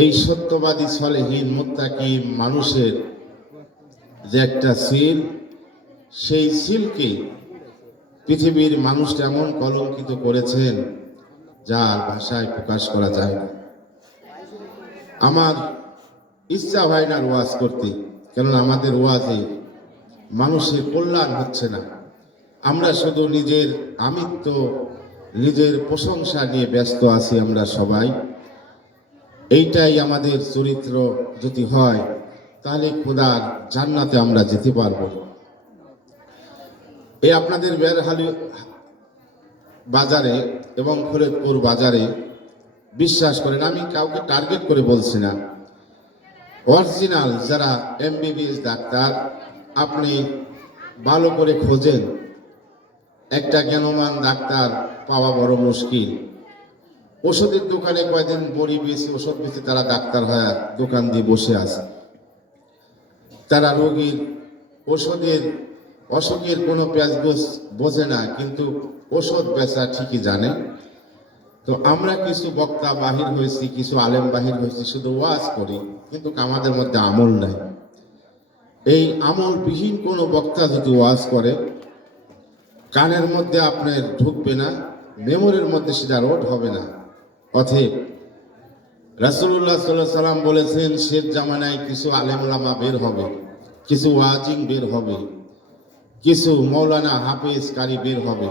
এই সত্যবাদী সলেহীন মুত্তাকি মানুষের যে একটা সিল, সেই সিলকে পৃথিবীর মানুষটা এমন কলঙ্কিত করেছেন যার ভাষায় প্রকাশ করা যায় না। আমার ইচ্ছা হয় না ওয়াজ করতে, কেননা আমাদের ওয়াজে মানুষের কল্যাণ হচ্ছে না। আমরা শুধু নিজের আমিত্ব, নিজের প্রশংসা নিয়ে ব্যস্ত আছি আমরা সবাই। এইটাই আমাদের চরিত্র যদি হয়, তাহলে খোদার জান্নাতে আমরা যেতে পারবো। এই আপনাদের বেরহালি বাজারে এবং ফরিদপুর বাজারে বিশ্বাস করেন, আমি কাউকে টার্গেট করে বলছি না, অরিজিনাল যারা এমবিবিএস ডাক্তার, আপনি ভালো করে খোঁজেন, একটা জ্ঞানমান ডাক্তার পাওয়া বড় মুশকিল। ওষুধের দোকানে কয়দিন বড়ি বেশি ওষুধ বেশি তারা ডাক্তার হয়ে দোকান দিয়ে বসে আছে। তারা রোগীর ওষুধের অসুখের কোনো প্যাচগোছ বোঝে না, কিন্তু ওষুধ বেচা ঠিকই জানে। তো আমরা কিছু বক্তা বাহির হয়েছি, কিছু আলেম বাহির হয়েছি, শুধু ওয়াজ করি, কিন্তু আমাদের মধ্যে আমল নাই। এই আমলবিহীন কোনো বক্তা যদি ওয়াজ করে, কানের মধ্যে আপনার ঢুকবে না, মেমোরির মধ্যে সেটা রোড হবে না। অতএব রাসূলুল্লাহ সাল্লাল্লাহু আলাইহি সাল্লাম বলেছেন, শেষ জামানায় কিছু আলেম ওলামা বের হবে, কিছু ওয়াজিং বের হবে, কিছু মৌলানা হাফেজ কারি বের হবে।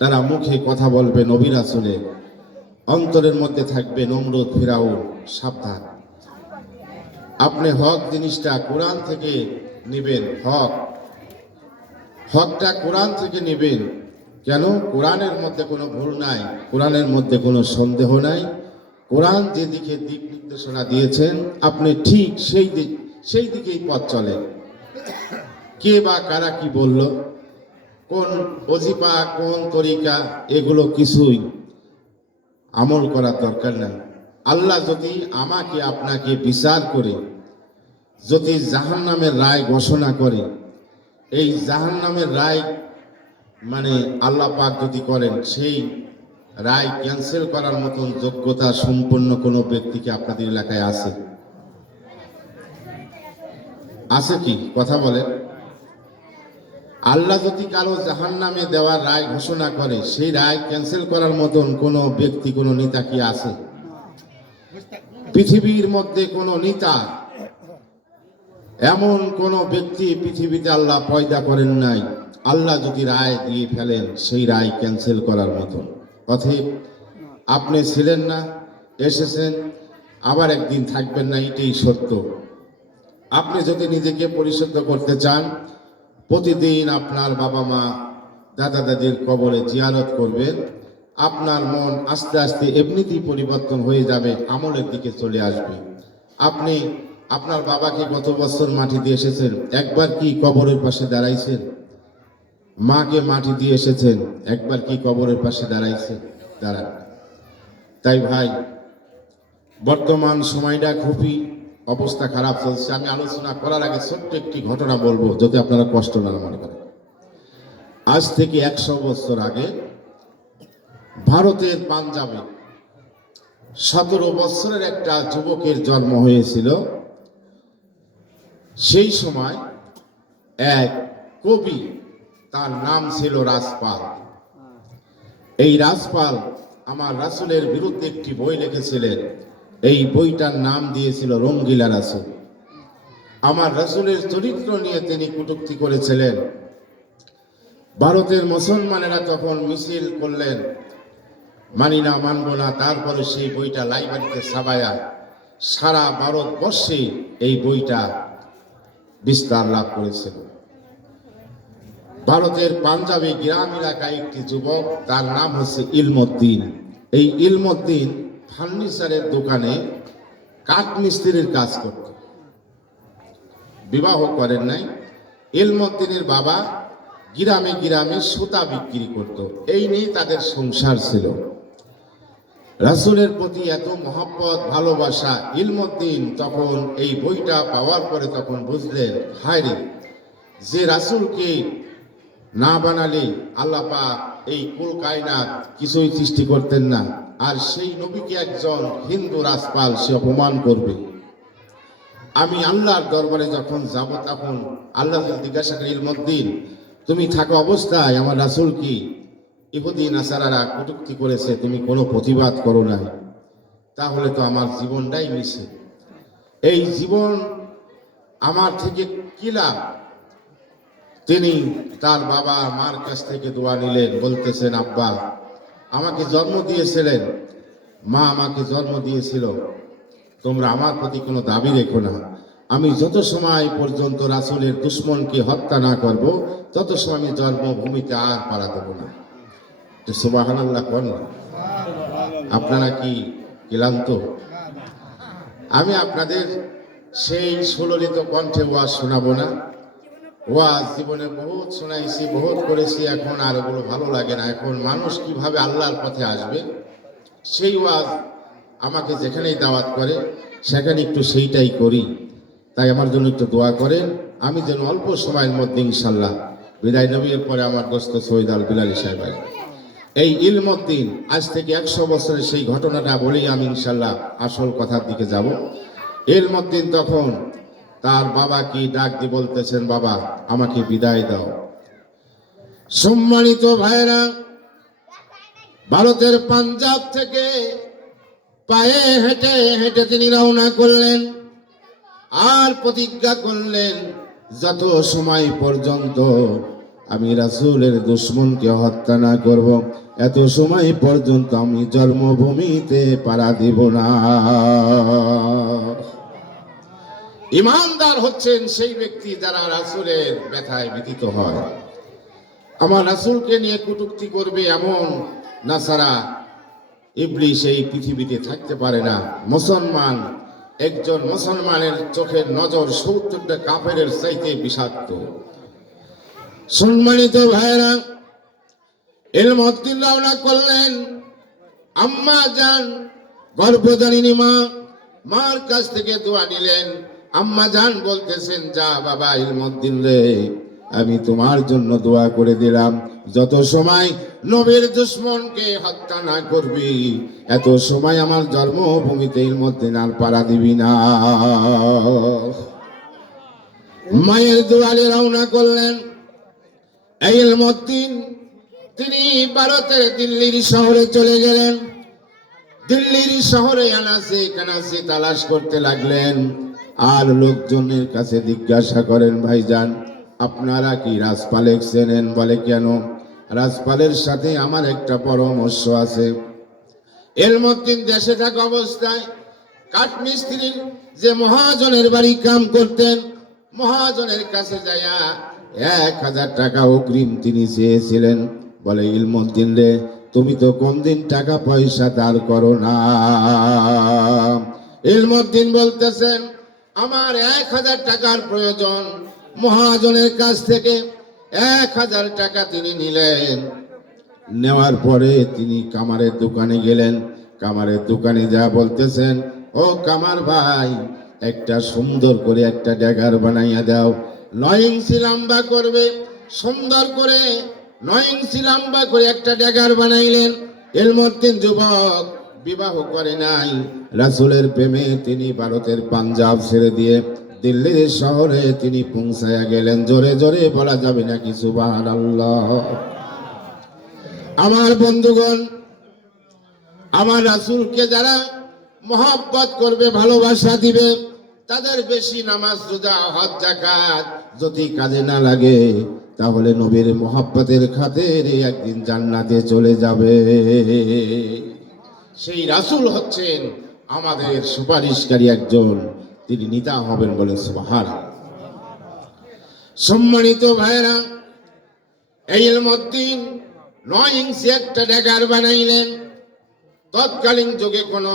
তারা মুখে কথা বলবে নবী রাসূলের, অন্তরের মধ্যে থাকবে নমরুদ ফিরাউন। সাবধান, আপনি হক জিনিসটা কোরআন থেকে নেবেন, হকটা কোরআন থেকে নেবেন। কেন? কোরআনের মধ্যে কোনো ভুল নাই, কোরআনের মধ্যে কোনো সন্দেহ নাই। কোরআন যেদিকে দিক নির্দেশনা দিয়েছেন, আপনি ঠিক সেই দিকেই পথ চলেন। কে বা কারা কি বলল, কোন ওজিফা, কোন তরিকা, এগুলো কিছুই আমল করার দরকার নাই। আল্লাহ যদি আমাকে আপনাকে বিচার করে যদি জাহান্নামের রায় ঘোষণা করে, এই জাহান্নামের রায় মানে আল্লাহ পাক যদি করেন, সেই রায় ক্যান্সেল করার মতন যোগ্যতা সম্পন্ন কোনো ব্যক্তিকে আপনাদের এলাকায় আছে? আছে কি? কথা বলেন। আল্লাহ যদি কারো জাহান্নামে দেওয়ার রায় ঘোষণা করে, সেই রায় ক্যান্সেল করার মতন কোনো ব্যক্তি, কোনো নেতা কি আছে? পৃথিবীর মধ্যে কোনো নেতা, এমন কোন ব্যক্তি পৃথিবীতে আল্লাহ পয়দা করেন নাই, আল্লাহ যদি রায় দিয়ে ফেলেন সেই রায় ক্যান্সেল করার মতো। অতএব আপনি ছিলেন না, এসেছেন, আবার একদিন থাকবেন না, এটাই সত্য। আপনি যদি নিজেকে পরিশুদ্ধ করতে চান, প্রতিদিন আপনার বাবা মা দাদা দাদির কবরে জিয়ারত করবেন, আপনার মন আস্তে আস্তে এমনিতেই পরিবর্তন হয়ে যাবে, আমলের দিকে চলে আসবে। আপনি আপনার বাবাকে গত বছর মাটি দিয়ে এসেছেন, একবার কি কবরের পাশে দাঁড়াইছেন? মাকে মাটি দিয়ে এসেছেন, একবার কি কবরের পাশে দাঁড়াইছেন? দাঁড়ান। তাই ভাই, বর্তমান সময়টা খুবই অবস্থা খারাপ চলছে। আমি আলোচনা করার আগে ছোট্ট একটি ঘটনা বলবো, যদি আপনারা কষ্ট না মনে করেন। আজ থেকে 100 বছর আগে ভারতের পাঞ্জাবে 17 বছরের একটা যুবকের জন্ম হয়েছিল। সেই সময় এক কবি, তার নাম ছিল রাজপাল। এই রাজপাল আমার রাসূলের বিরুদ্ধে একটি বই লিখেছিলেন। এই বইটার নাম দিয়েছিল রঙ্গিলা রাসূল। আমার রাসূলের চরিত্র নিয়ে তিনি কটূক্তি করেছিলেন। ভারতের মুসলমানেরা তখন মিছিল করলেন, মানি না, মানব না। তারপরে সেই বইটা লাইব্রেরিতে ছাপায়া সারা ভারতবর্ষে এই বইটা বিস্তার লাভ করেছিল। ভারতের পাঞ্জাবে গ্রাম এলাকায় একটি যুবক, তার নাম হচ্ছে ইলমউদ্দিন। এই ইলমউদ্দিন ফার্নিচারের দোকানে কাঠ মিস্ত্রির কাজ করত, বিবাহ করেন নাই। ইলমউদ্দিনের বাবা গ্রামে গ্রামে সুতা বিক্রি করত, এই নিয়ে তাদের সংসার ছিল। রাসূলের প্রতি এত মহব্বত, ভালোবাসা। ইলমউদ্দিন তখন এই বইটা পাওয়ার পরে তখন বুঝলেন, হায় রে, যে রাসূলকে না বানালে আল্লাহ পাক এই কুল কায়নাত কিছুই সৃষ্টি করতেন না। আর সেই নবীকে একজন হিন্দু রাজপাল সে অপমান করবে। আমি আল্লাহর দরবারে যখন যাব তখন আল্লাহ জিজ্ঞাসা করি, ইলমুদ্দিন তুমি থাকা অবস্থায় আমার রাসূল কি ইহুদি নাসারারা কটূক্তি করেছে, তুমি কোনো প্রতিবাদ করো নাই, তাহলে তো আমার জীবনটাই মিছে। এই জীবন আমার থেকে কি লাভ? তিনি তার বাবা মার কাছ থেকে দোয়া নিলেন, বলতেছেন আব্বা আমাকে জন্ম দিয়েছিলেন, মা আমাকে জন্ম দিয়েছিল, তোমরা আমার প্রতি কোনো দাবি রেখো না, আমি যত সময় পর্যন্ত রাসূলের দুশমনকে হত্যা না করব তত সময় আমি জন্মভূমিতে আর পাড়া দেব না। তো সুবহানাল্লাহ কোন আপনারা কি ক্লান্ত? আমি আপনাদের সেই সুললিত কণ্ঠে ওয়াজ শোনাবো না। ওয়াজ জীবনে বহুত শোনাইছি, বহুত করেছি, এখন আর ওগুলো ভালো লাগে না। এখন মানুষ কিভাবে আল্লাহর পথে আসবে সেই ওয়াজ আমাকে যেখানেই দাওয়াত করে সেখানে একটু সেইটাই করি। তাই আমার জন্য একটু দোয়া করেন, আমি যেন অল্প সময়ের মধ্যে ইনশাল্লাহ বিদায় নবীর পরে আমার দোস্ত সৈয়দ আল বিলালী সাহেব এই ইলমুদ্দিন আজ থেকে 100 বছরের সেই ঘটনাটা বলেই আমি ইনশাল্লাহ আসল কথার দিকে যাব। ইলমুদ্দিন তখন তার বাবা কি ডাক দিয়ে বলতেছেন, বাবা আমাকে বিদায় দাও। সম্মানিত ভাইরা, ভারতের পাঞ্জাব থেকে পায়ে হেঁটে হেঁটে তিনি রওনা করলেন আর প্রতিজ্ঞা করলেন, যত সময় পর্যন্ত আমি রাসূলের দুশমনকে হত্যা না করব এত সময় পর্যন্ত আমি জন্মভূমিতে পাড়া দিব না। ইমানদার হচ্ছেন সেই ব্যক্তি যারা রাসূলের ব্যথায় ব্যথিত হয়। আমার রাসূলকে নিয়ে কটূক্তি করবে এমন নাসারা ইবলিস এই পৃথিবীতে থাকতে পারে না। মুসলমান, একজন মুসলমানের চোখের নজর 70টা কাফেরের চাইতে বিষাক্ত। সম্মানিত ভাইরা, ইলমুদ্দিন রওনা করলেন। আম্মা জান গর্ভধারিণী মার কাছ থেকে দোয়া নিলেন। আম্মা জান বলতেছেন, যা বাবা ইলমুদ্দিন রে, আমি তোমার জন্য দোয়া করে দিলাম, যত সময় নবীর দুশমনকে হত্যা না করবি এত সময় আমার জন্মভূমিতে ইলমুদ্দিন আর পাড়া দিবি না। মায়ের দুয়ারে রওনা করলেন। এই ইলমুদ্দিন তিনি ভারতের দিল্লির শহরে চলে গেলেন। দিল্লির শহরে আনাচে কানাচে তালাশ করতে লাগলেন আর লোকজনের কাছে জিজ্ঞাসা করেন, ভাইজান আপনারা কি রাজপালেক চেনেন? বলে, কেন? রাজপালের সাথে আমার একটা পরামর্শ আছে। ইলমুদ্দিন দেশে থাকা অবস্থায় কাঠমিস্ত্রির যে মহাজনের বাড়ি কাম করতেন, মহাজনের কাছে যাইয়া 1000 টাকা অগ্রিম তিনি চেয়েছিলেন। বলে, ইলমুদ্দিন রে, তুমি তো কোনদিন টাকা পয়সা দাঁড় করো না। ইলমুদ্দিন বলতেছেন, আমার 1000 টাকার প্রয়োজন। মহাজনের কাছ থেকে 1000 টাকা তিনি নিলেন। নেওয়ার পরে তিনি কামারের দোকানে গেলেন। কামারের দোকানে যা বলতেছেন, ও কামার ভাই, একটা সুন্দর করে একটা ড্যাগার বানাইয়া দাও, 9 ইঞ্চি লম্বা করবে। সুন্দর করে 9 ইঞ্চি লম্বা করে একটা ড্যাগার বানাইলেন। ইলমুদ্দিন যুবক, বিবাহ করে নাই। রাসূলের প্রেমে তিনি ভারতের পাঞ্জাব ছেড়ে দিয়ে দিল্লির শহরে তিনি পৌঁছায়া গেলেন। জোরে জোরে বলা যাবে নাকি সুবহানাল্লাহ? আমার বন্ধুগণ, আমার রাসূলকে যারা মহব্বত করবে, ভালোবাসা দিবে, তাদের বেশি নামাজ রোজা হজ যাকাত যদি কাজে না লাগে তাহলে নবীর মহব্বতের খাতিরে একদিন জান্নাতে চলে যাবে। সেই রাসূল হচ্ছেন আমাদের সুপারিশকারী একজন, তিনি নেতা হবেন, বলেন সুবহানাল্লাহ। সম্মানিত ভাইরা, এই ইলমুদ্দিন 9 ইঞ্চি একটা ড্যাগার বানাইলেন। তৎকালীন যুগে কোনো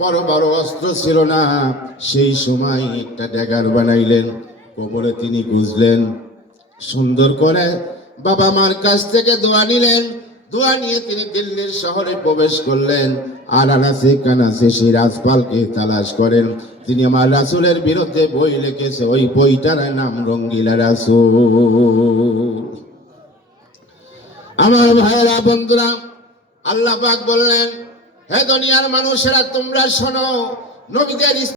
বড় বড় অস্ত্র ছিল না, সেই সময় একটা ড্যাগার বানাইলেন। কবরে তিনি গুজলেন। সুন্দর করে বাবা মার কাছ থেকে দোয়া নিলেন। দোয়া নিয়ে তিনি দিল্লির শহরে প্রবেশ করলেন আর আনাচে কানাচে সেই রাজপালকে তালাশ করেন। তিনি আমার রাসূলের বিরুদ্ধে বই লিখেছে, ওই বইটার নাম রঙ্গিলা রাসূল। আমার ভাইরা বন্ধুরা, আল্লাহ পাক বললেন, হে দুনিয়ার মানুষেরা তোমরা শোনো, নবীদের